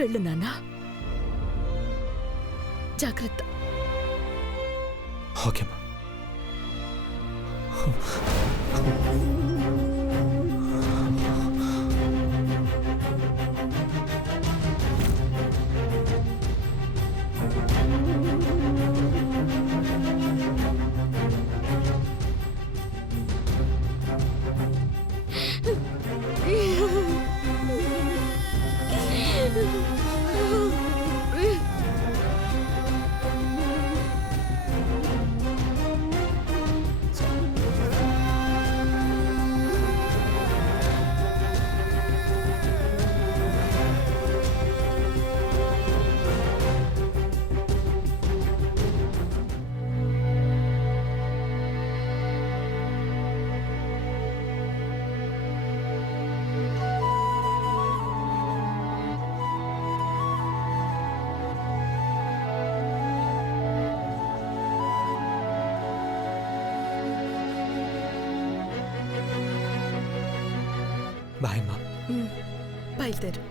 వెళ్ళు నాన్నా, జాగ్రత్త. ఓకేమ్మా. బాయ్ అమ్మా. బయలుదేరు.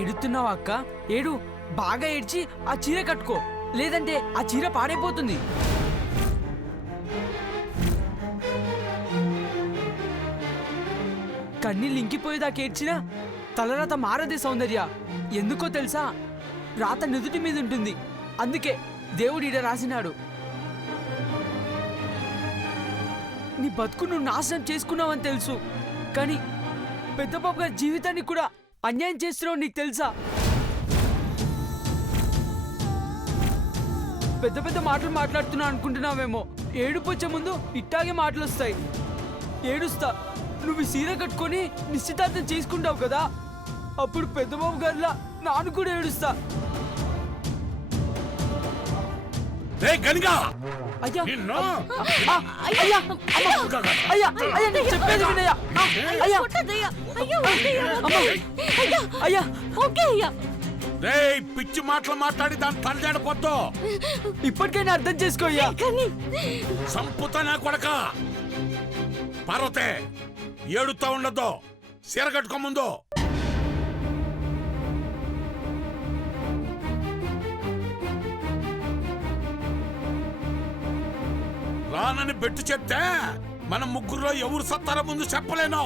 ఏడుతున్నావా అక్క? ఏడు, బాగా ఏడ్చి ఆ చీర కట్టుకో, లేదంటే ఆ చీర పాడైపోతుంది. కన్నీళ్ళు ఇంకిపోయేదాకా ఏడ్చినా తలరాత మారదే సౌందర్య. ఎందుకో తెలుసా? రాత నుదుటి మీద ఉంటుంది, అందుకే దేవుడు ఈడ రాసినాడు. నీ బతుకు నువ్వు నాశనం చేసుకున్నావని తెలుసు, కానీ పెద్ద బాబు గారి జీవితాన్ని కూడా అన్యాయం చేస్తున్నావు నీకు తెలుసా? పెద్ద పెద్ద మాటలు మాట్లాడుతున్నా అనుకుంటున్నావేమో. ఏడుపు వచ్చే ముందు ఇట్టాగే మాటలు వస్తాయి. ఏడుస్తా, నువ్వు సీర కట్టుకొని నిశ్చితార్థం చేసుకుంటావు కదా, అప్పుడు పెద్దబాబు గారిలా నాను కూడా ఏడుస్తా. అయ్యా అయ్యా అయ్యా అయ్యా చెప్పేది వినయ్యా. అయ్యా పిచ్చి మాటలు మాట్లాడి దాని తలజాడపోద్దు. ఇప్పటికైనా అర్థం చేసుకోయ్యా. సంపుతా నా కొడక. పార్వతే, ఏడుతా ఉండద్దు, సీర కట్టుకో ముందు. రానని బెట్టు చెప్తే మన ముగ్గురులో ఎవరు సత్తారో ముందు చెప్పలేను.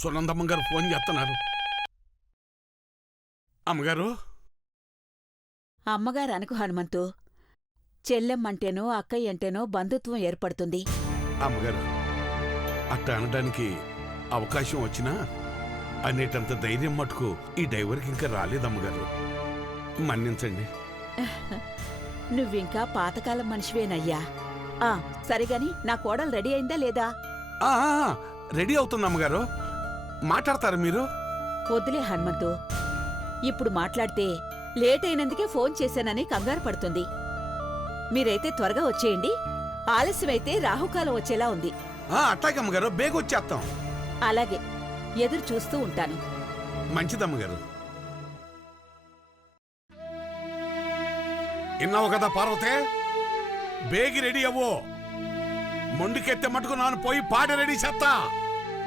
సునందమ్మ గారు ఫోన్ చేస్తున్నారు. అమ్మగారు. అమ్మగారు అనుకు హనుమంతు, చెల్లెమ్మంటేనో అక్కయ్య అంటేనో బంధుత్వం ఏర్పడుతుంది. అమ్మగారు, అట్ట అనడానికి అవకాశం వచ్చినా అనేటంత ధైర్యం మటుకు ఈ డ్రైవర్కి ఇంకా రాలేదమ్మగారు. మన్నించండి. నువ్వింకా పాతకాలం మనిషివేనయ్యా. సరిగాని నా కోడలు రెడీ అయిందా లేదా? రెడీ అవుతుంది అమ్మగారు. మాట్లాడతారు మీరు? వద్దులే హనుమంతు, ఇప్పుడు మాట్లాడితే లేట్ అయినందుకే ఫోన్ చేశానని కంగారు పడుతుంది. మీరైతే త్వరగా వచ్చేయండి. ఆలస్యమైతే రాహుకాలం వచ్చేలా ఉంది. అట్లాగే అమ్మగారు, బేగ వచ్చేస్తాం. అలాగే, ఎదురు చూస్తూ ఉంటాను. మంచిదమ్మగారు. విన్నావు కదా పార్వతే, బేగి రెడీ అవ్వు. మొండికెత్తే మటుకు నాను పోయి పాడి రెడీ చేస్తా.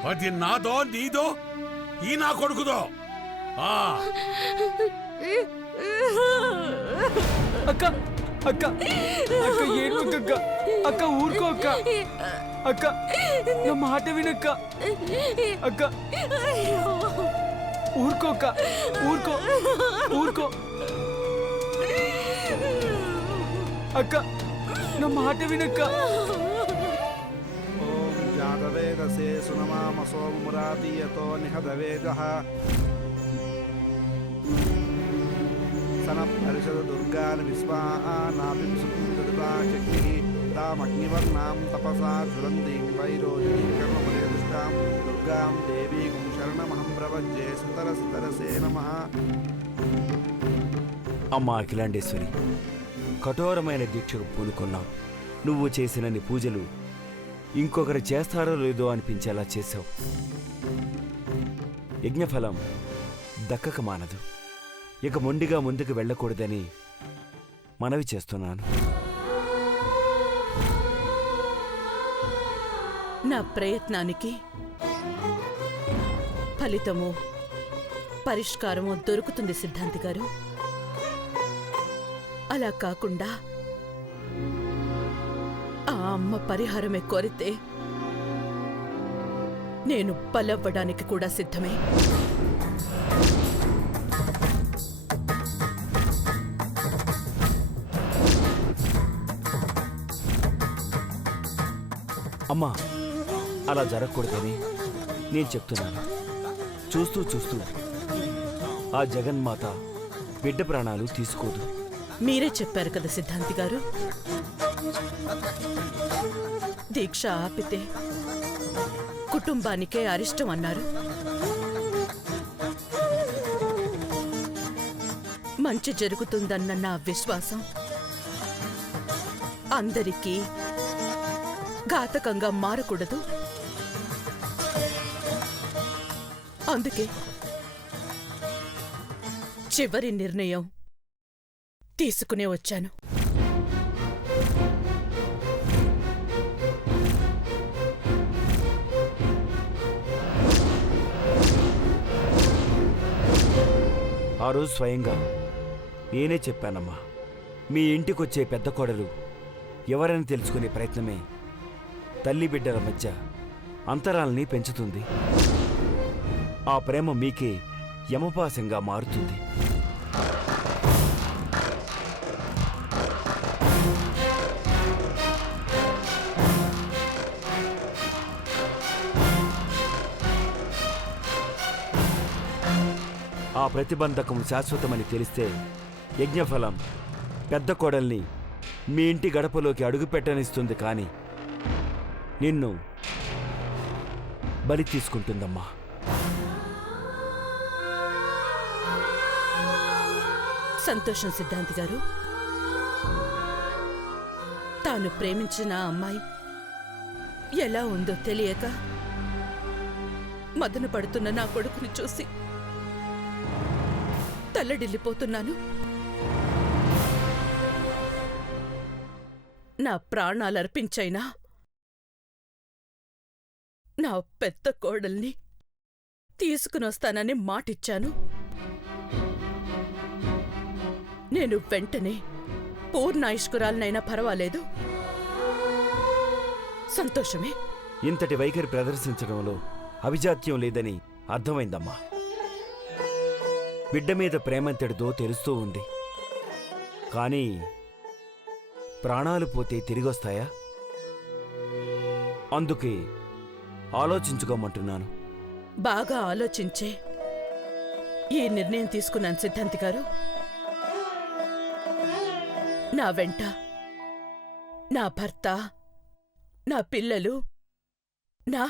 అది నాదో నీదో ఈ నా కొడుకుదో. అక్క అక్క అక్క ఏడుకక్క. అక్క ఊరుకో అక్క. అక్క నా మాట వినక్క. అక్క ఊరుకో అక్క. ఊరుకో ఊరుకో అక్క, నా మాట వినక్క. ఓం జాతవేదసే సునమామసో మురాతీయతో నిహతవేదః సన పరిషద దుర్గాన్ విశ్వానాపి సుందరతా చక్రిః తామగ్నివర్ణాం తపసా జ్వలంతీం వైరోహిణీం కర్మపరిదుష్టాం దుర్గాం దేవీం శరణమహం ప్రపంచే సుతరసితరసే నమః. అమ్మా అఖిలాండేశ్వరి, కఠోరమైన దీక్షకు పూనుకున్నావు. నువ్వు చేసినన్ని పూజలు ఇంకొకరు చేస్తారో లేదో అనిపించేలా చేశావు. యజ్ఞఫలం దక్కక మానదు. ఇక మొండిగా ముందుకు వెళ్ళకూడదని మనవి చేస్తున్నాను. నా ప్రయత్నానికి ఫలితము పరిష్కారము దొరుకుతుంది సిద్ధాంతి గారు. అలా కాకుండా ఆ అమ్మ పరిహారమే కోరితే నేను బలవ్వడానికి కూడా సిద్ధమే. అమ్మా, అలా జరగకూడదని నేను చెప్తున్నాను. చూస్తూ చూస్తూ ఆ జగన్మాత బిడ్డ ప్రాణాలు తీసుకోదు. మీరే చెప్పారు కదా సిద్ధాంతి గారు, దీక్ష ఆపితే కుటుంబానికే అరిష్టం అన్నారు. మంచి జరుగుతుందన్న నా విశ్వాసం అందరికీ ఘాతకంగా మారకూడదు. అందుకే చివరి నిర్ణయం తీసుకునే వచ్చాను. ఆ రోజు స్వయంగా నేనే చెప్పానమ్మా, మీ ఇంటికొచ్చే పెద్ద కోడలు ఎవరని తెలుసుకునే ప్రయత్నమే తల్లి బిడ్డల మధ్య అంతరాల్ని పెంచుతుంది. ఆ ప్రేమ మీకే యమపాశంగా మారుతుంది. ఆ ప్రతిబంధకం శాశ్వతమని తెలిస్తే యజ్ఞఫలం పెద్ద కోడల్ని మీ ఇంటి గడపలోకి అడుగుపెట్టనిస్తుంది, కానీ నిన్ను బలి తీసుకుంటుందమ్మా. సంతోషం సిద్ధాంతి గారు. తాను ప్రేమించిన అమ్మాయి ఎలా ఉందో తెలియక మదన పడుతున్న నా కొడుకుని చూసి తల్లడిల్లిపోతున్నాను. నా ప్రాణాలర్పించైనా నా పెద్ద కోడల్ని తీసుకునొస్తానని మాటిచ్చాను. నేను వెంటనే పూర్ణాయుష్కురాలనైనా పర్వాలేదు, సంతోషమే. ఇంతటి వైఖరి ప్రదర్శించడంలో అభిజాత్యం లేదని అర్థమైందమ్మా. బిడ్డ మీద ప్రేమంతటిదో తెలుస్తూ ఉంది, కానీ ప్రాణాలు పోతే తిరిగొస్తాయా? అందుకే ఆలోచించుకోమంటున్నాను. బాగా ఆలోచించే ఈ నిర్ణయం తీసుకున్నాను సిద్ధాంతి గారు. నా వెంట నా భర్త, నా పిల్లలు, నా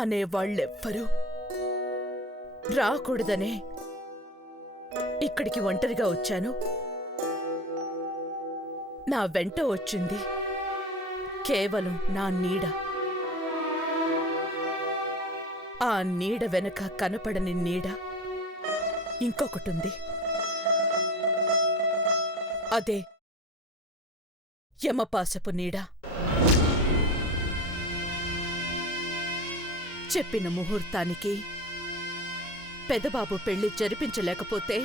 అనేవాళ్ళెవ్వరూ రాకూడదనే ఇక్కడికి ఒంటరిగా వచ్చాను. నా వెంట వచ్చింది కేవలం నా నీడ. ఆ నీడ వెనక కనపడని నీడ ఇంకొకటుంది. అదే యమపాశపు నీడ. చెప్పిన ముహూర్తానికి పెదబాబు పెళ్లి జరిపించలేకపోతే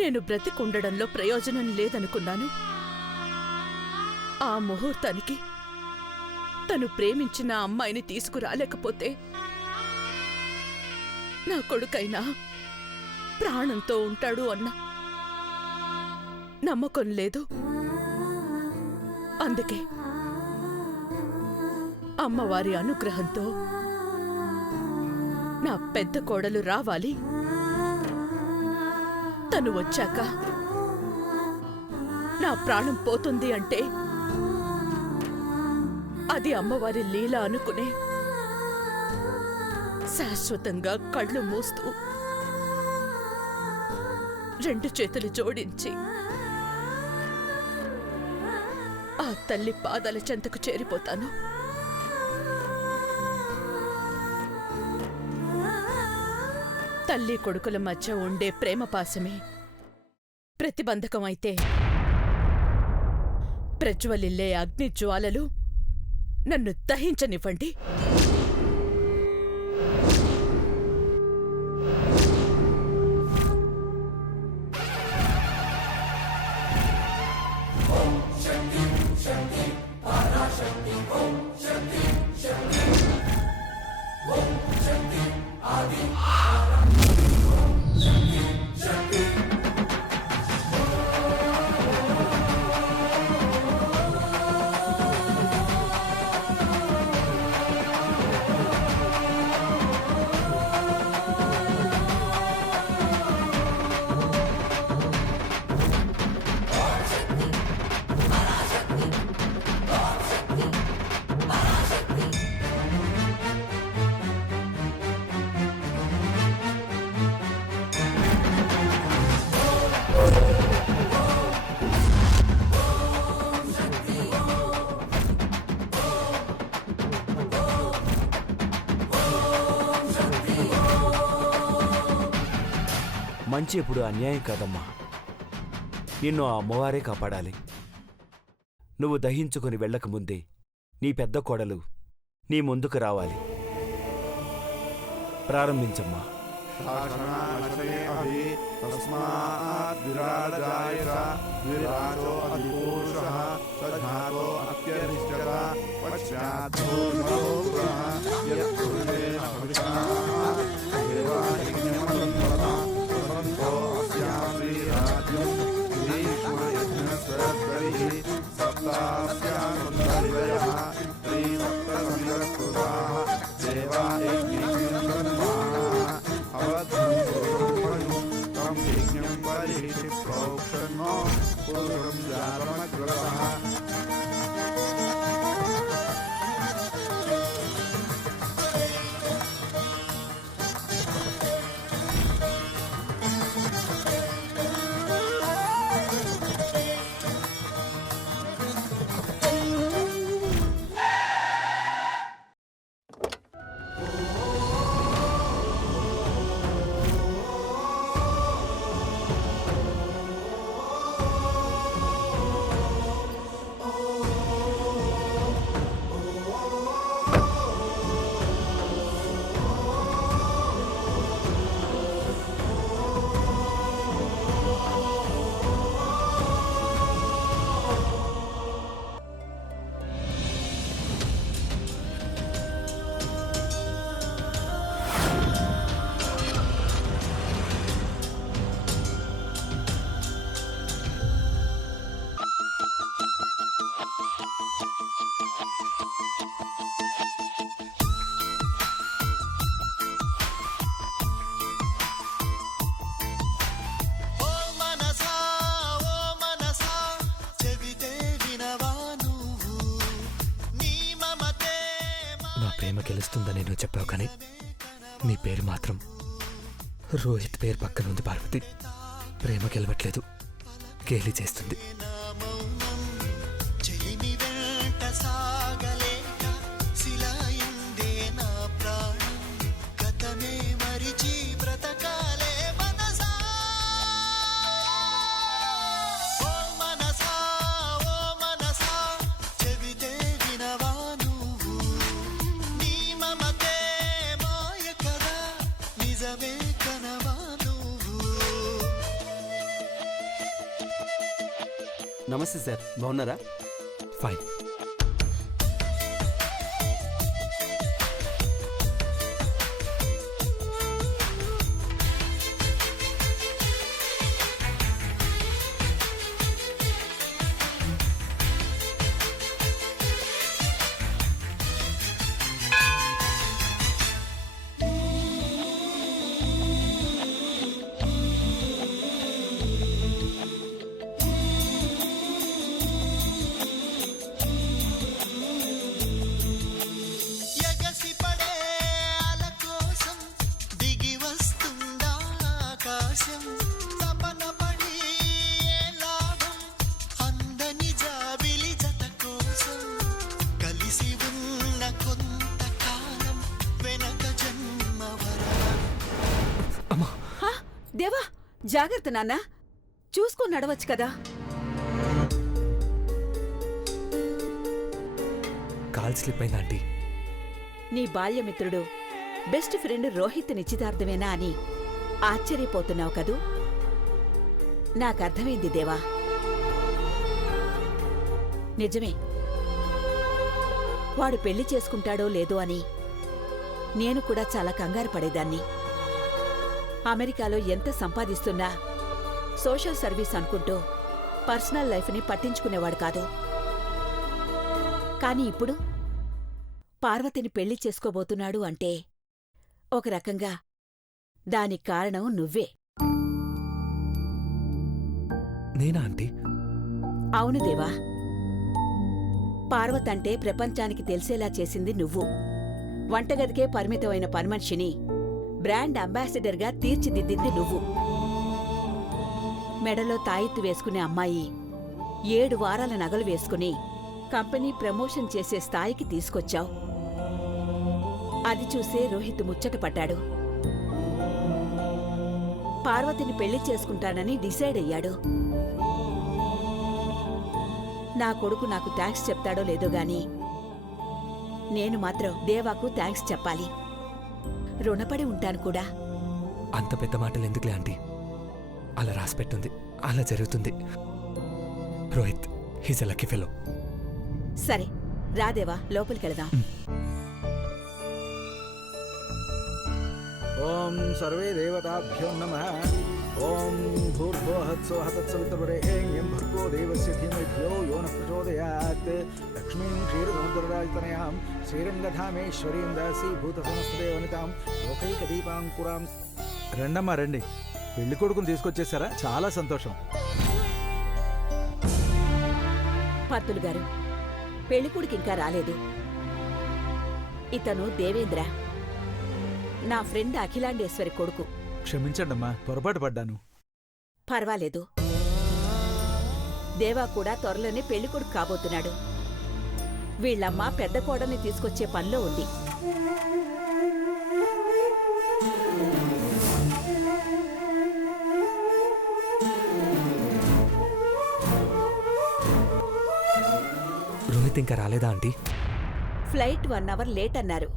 నేను బ్రతికుండడంలో ప్రయోజనం లేదనుకున్నాను. ఆ ముహూర్తానికి తను ప్రేమించిన అమ్మాయిని తీసుకురాలేకపోతే నా కొడుకైనా ప్రాణంతో ఉంటాడు అన్న నమ్మకం లేదు. అందుకే అమ్మవారి అనుగ్రహంతో నా పెద్ద కోడలు రావాలి. తను వచ్చాక నా ప్రాణం పోతుంది అంటే అది అమ్మవారి లీల అనుకునే శాశ్వతంగా కళ్ళు మూస్తూ 2 చేతులు జోడించి ఆ తల్లి పాదాల చెంతకు చేరిపోతాను. తల్లి కొడుకుల మధ్య ఉండే ప్రేమపాశమే ప్రతిబంధకమైతే ప్రజ్వలిల్లే అగ్ని జ్వాలలు నన్ను దహించనివ్వండి. మంచి ఎప్పుడు అన్యాయం కాదమ్మా. నిన్ను ఆ అమ్మవారే కాపాడాలి. నువ్వు దహించుకుని వెళ్ళకముందే నీ పెద్ద కోడలు నీ ముందుకు రావాలి. ప్రారంభించమ్మా. నా ప్రేమ గెలుస్తుందని నువ్వు చెప్పావు కానీ నీ పేరు మాత్రం రోహిత్ పేరు పక్కన ఉంది పార్వతి. ప్రేమ గెలవట్లేదు, గేలి చేస్తుంది. నమస్తే సార్, బాగున్నారా? ఫైన్. దేవా, జాగ్రత్త నాన్న, చూసుకొని నడవచ్చు కదా. కాల్ స్లిప్ అయిందా ఆంటీ? నీ బాల్యమిత్రుడు బెస్ట్ ఫ్రెండ్ రోహిత్ నిశ్చితార్థమేనా అని ఆశ్చర్యపోతున్నావు కదూ? నాకర్థమైంది దేవా, నిజమే. వాడు పెళ్లి చేసుకుంటాడో లేదో అని నేను కూడా చాలా కంగారు పడేదాన్ని. అమెరికాలో ఎంత సంపాదిస్తున్నా సోషల్ సర్వీస్ అనుకుంటూ పర్సనల్ లైఫ్ని పట్టించుకునేవాడు కాదు. కాని ఇప్పుడు పార్వతిని పెళ్లి చేసుకోబోతున్నాడు అంటే ఒక రకంగా దానికి కారణం నువ్వే. నేనా ఆంటీ? అవును దేవా, పార్వతంటే ప్రపంచానికి తెలిసేలా చేసింది నువ్వు. వంటగదికే పరిమితమైన పనిమనిషిని బ్రాండ్ అంబాసిడర్గా తీర్చిదిద్దింది నువ్వు. మెడలో తాయెత్తు వేసుకునే అమ్మాయి 7 వారాల నగలు వేసుకుని కంపెనీ ప్రమోషన్ చేసే స్థాయికి తీసుకొచ్చావు. అది చూసే రోహిత్ ముచ్చటపడ్డాడు. పార్వతిని పెళ్లి చేసుకుంటానని డిసైడ్ అయ్యాడు. నా కొడుకు నాకు థ్యాంక్స్ చెప్తాడో లేదో గాని నేను మాత్రం దేవాకు థ్యాంక్స్ చెప్పాలి. రుణపడి ఉంటాను కూడా. అంత పెద్ద మాటలు ఎందుకులే ఆంటీ? అలా రాసిపెట్టుంది, అలా జరుగుతుంది. Rohit he's a lucky fellow. సరే రాదేవా, లోపలికెళదాం. ఓం సర్వే దేవతాభ్యో నమః. ఓం భూర్భువఃస్వః తత్సవితుర్వరేణ్యం భర్గో దేవస్య ధీమహి ధియో యో నః ప్రచోదయాత్. లక్ష్మీం క్షీరసముద్రరాజతనయాం శ్రీరంగధామేశ్వరీం దాసీభూతసమస్తదేవనితాం లోకైకదీపాంకురాం. రండమ్మా రండి, పెళ్లి కొడుకుని తీసుకొచ్చేసారా? చాలా సంతోషం. పంతులు గారు, పెళ్ళికొడుకు ఇంకా రాలేదు. ఇతను దేవేంద్ర, నా ఫ్రెండ్ అఖిలాండేశ్వరి కొడుకు. క్షమించండమ్మా, పొరపాటు పడ్డాను. పర్వాలేదు. దేవా కూడా త్వరలోనే పెళ్ళికొడుకు కాబోతున్నాడు. వీళ్ళమ్మ పెద్ద కోడల్ని తీసుకొచ్చే పనిలో ఉంది. రోహిత్ ఇంకా రాలేదా ఆంటీ? ఫ్లైట్ 1 అవర్ లేట్ అన్నారు.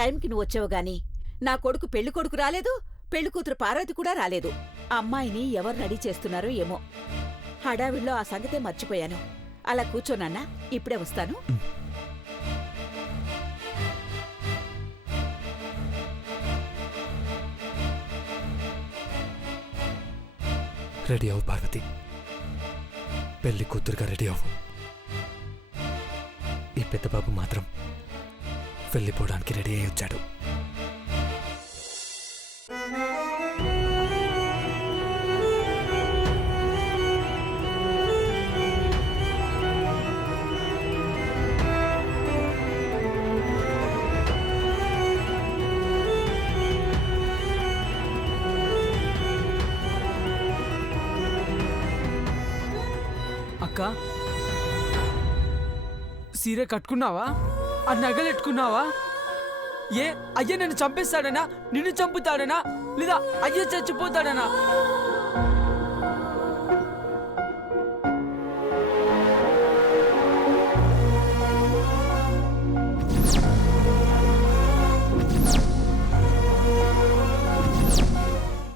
టైంకి నువ్వు వచ్చావు గాని నా కొడుకు పెళ్లి కొడుకు రాలేదు, పెళ్లి కూతురు పార్వతి కూడా రాలేదు. అమ్మాయిని ఎవరు రెడీ చేస్తున్నారో ఏమో. హడావిడిలో ఆ సంగతే మర్చిపోయాను. అలా కూర్చోనన్నా, ఇప్పుడే వస్తాను. రెడీ అవ్వు పార్వతి, పెళ్లి కూతురుగా రెడీ అవ్వు. ఈ పెద్ద బాబు మాత్రం వెళ్ళిపోవడానికి రెడీ అయి వచ్చాడు. అక్క సీర కట్టుకున్నావా? ఆ నగలు ఎట్టుకున్నావా? అయ్య నన్ను చంపేస్తాడనా, నిన్ను చంపుతాడనా, లేదా అయ్య చచ్చిపోతాడనా?